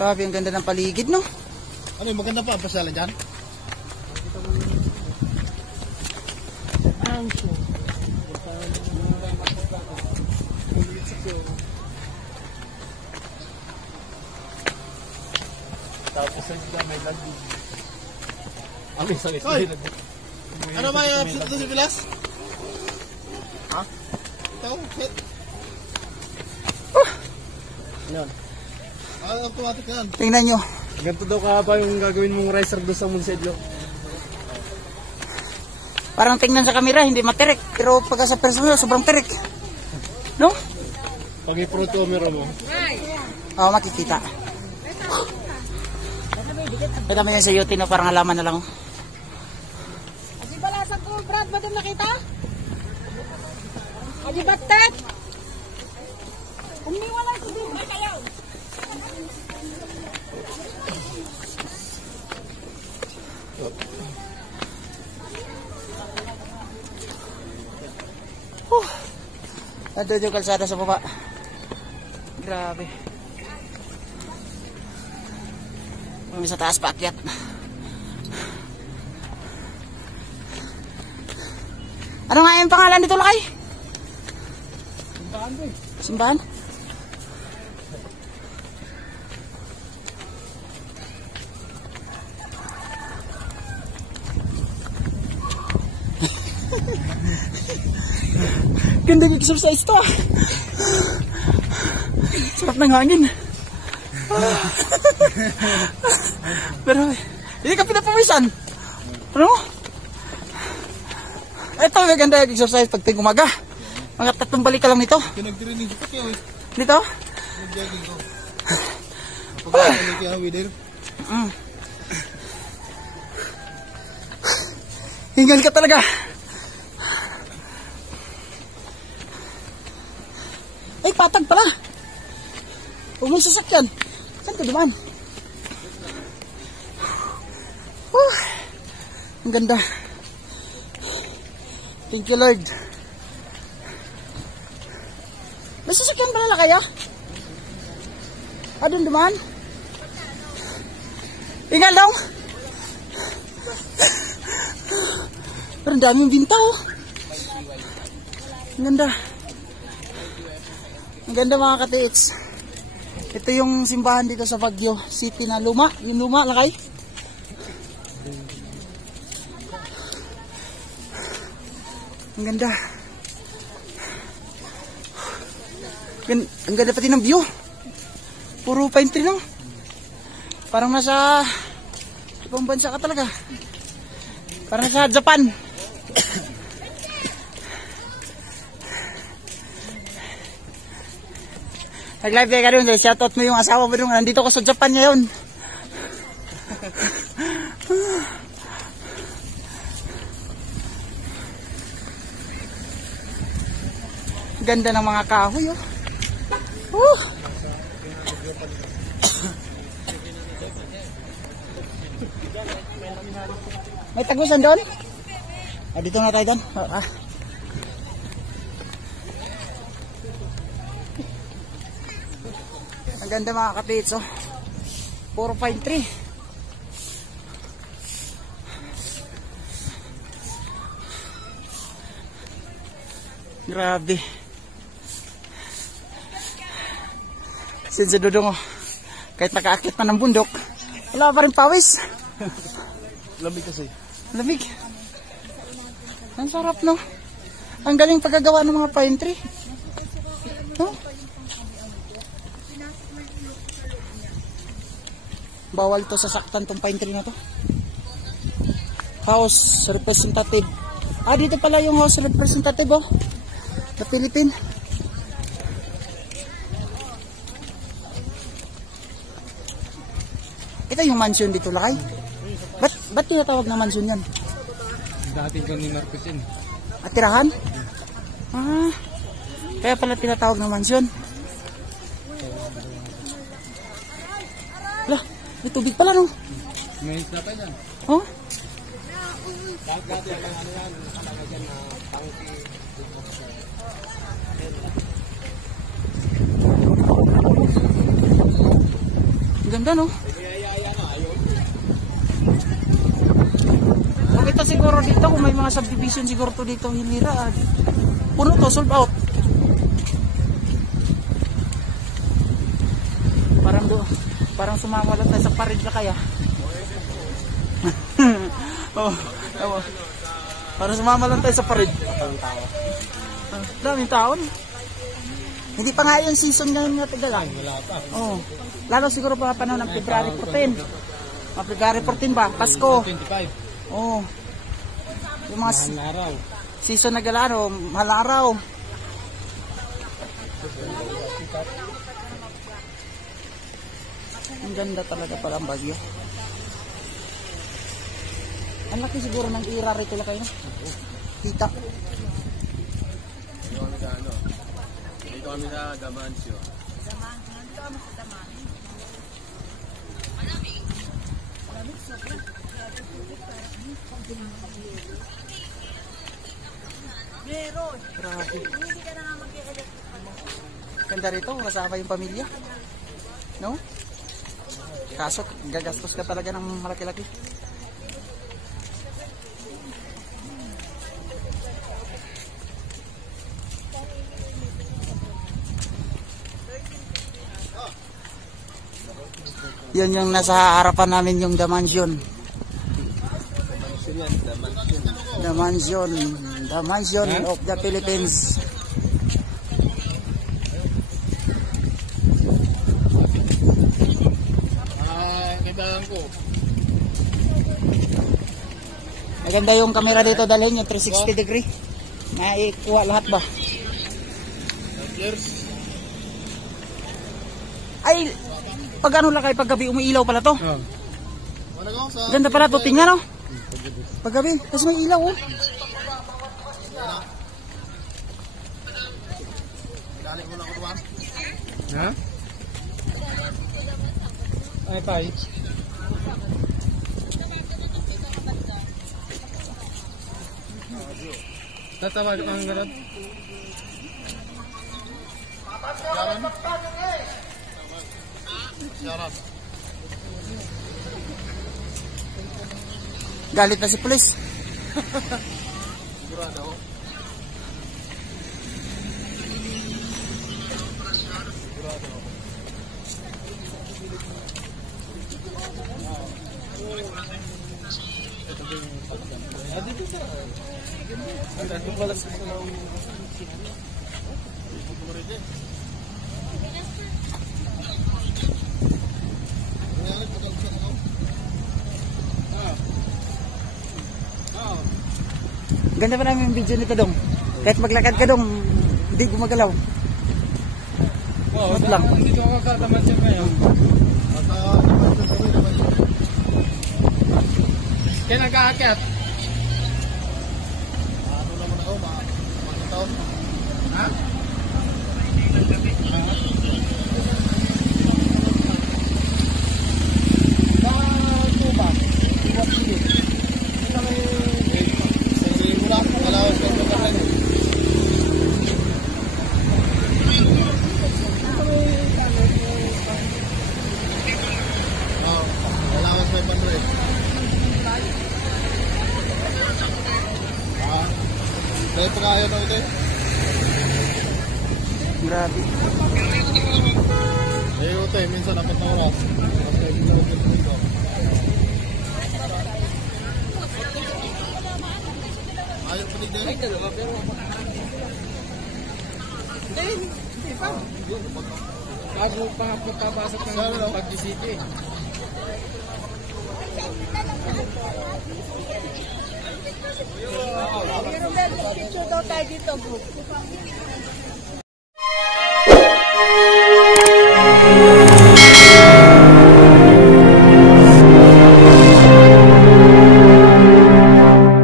Grabe, ang ganda ng paligid, no? Ano yung maganda pa? Pasyalan dyan? Tapos ang may lagi. Ang isang isa. Ano ba yung absent doon si Pilas? Ha? Ikaw, hit. Yan. Automatic yan. Tingnan nyo. Ganito daw ka pa yung gagawin mong racer doon sa Monsedlo. Parang tingnan sa camera, hindi matirek. Pero pagka sa personal, sobrang tirek. No? Pag i-pro camera mo. Oo, makikita. Kita mo yan sa YouTube, no? Parang halaman na lang. Aji balasan ko, Brad, ba doon nakita? Aji batet! Umiwala si Dino kayo! Nandun yung kalsada sa baba. Grabe. May sa taas paakyat. Ano nga yung pangalan dito, Lakay? Simbahan ba eh? Simbahan? Ganda ng exercise to. Sarap ng hangin. Pero hindi ka pinapawisan. Ano? Ito maganda yung exercise pag ting umaga. Mga 3 balik ka lang nito. Pinagdirinig ko kayo eh. Dito? Nag-jogging ko. Pagkakalik kaya wither. Hingal ka talaga. Ay, patag pala. Huwag mong sasakyan. Saan ka dumaan? Ang ganda. Thank you, Lord. May sasakyan pala kaya? Doon dumaan? Ingal dong. Pero ang daming binta, oh. Ang ganda. Ang ganda, mga katiits. Ito yung simbahan dito sa Baguio City na luma. Yung luma, Lakay. Ang ganda. Ang ganda pati ng view. Puro pine tree, no? Parang nasa ibang bansa ka talaga. Parang nasa Japan. Nag-live ka rin. Shoutout mo yung asawa mo rin. Nandito ko sa Japan ngayon. Ganda ng mga kahoy, oh. May tagusan doon? Dito na tayo doon. Ang ganda, mga kapits, oh. Puro pine tree. Grabe. Since Dudong, oh. Kahit nakaakit na ng bundok, wala pa rin pawis. Lamig kasi. Lamig. Ang sarap, no? Ang galing pagkagawa ng mga pine tree. No? Bawal to sasaktan tong pine tree na to. House representative. Dito pala yung house representative, oh. Sa Philippines. Ito yung mansion dito, Lakay. Ba't tinatawag na mansion yan? Dating kang ni Marcos yun. Tirahan? Kaya pala tinatawag na mansion. Wala, may tubig pala, no? May isla pa dyan. Oh? Dati ang ano yan, nakalagay dyan na tangki. Ang Ganda, no? Kung ito siguro dito, kung may mga subdivision siguro to dito, Hilira. Puno to, sold out. Parang sumama lang tayo sa parid na kaya. Oh, parang sumama lang tayo sa parid. Daming taon. Hindi pa nga yung season ngayon nga tagalang. Oh, lalo siguro pa panahon ng February 14. February 14 ba? Pasko. 25. Oh. Yung mga Araw. season na gala, no? Mahal araw. Ang ganda talaga pala ang Baguio. Ang laki siguro ng ira rito lang kayo. Kita. Dito kami sa Damancio. Grabe. Ganda rito, kasama yung pamilya. No? Kaso, gagastos ka talaga ng malaki-laki. Yun yung nasa harapan namin yung The Mansion. The Mansion. The Mansion of the Philippines. Kailangan ko. Maganda yung camera dito, dalhin yung 360 degree. Maikuha lahat ba? Ay, pag ano lang kayo, pag gabi umiilaw pala to. Ganda pala to, tingnan, no? Pag gabi, kasi may ilaw, oh. Ha? Ay, tay. Tatawag ang garod. Galit na si pulis. Ganda pa namin yung video nito, Dong. Kahit maglakad ka, Dong, hindi gumagalaw. Not lang. Dito ako kataman siya ngayon. Kaya nag-aakyat. Ano naman ako, makakitaw. Ha? Dahil pag ayaw na ito. Grabe. Ayaw ito minsan apat na oras. Ayaw pa din. Ay, dalawa pero hindi pa. Bago pa papasok ng pag-isiti. Pero picture daw tayo dito, bro.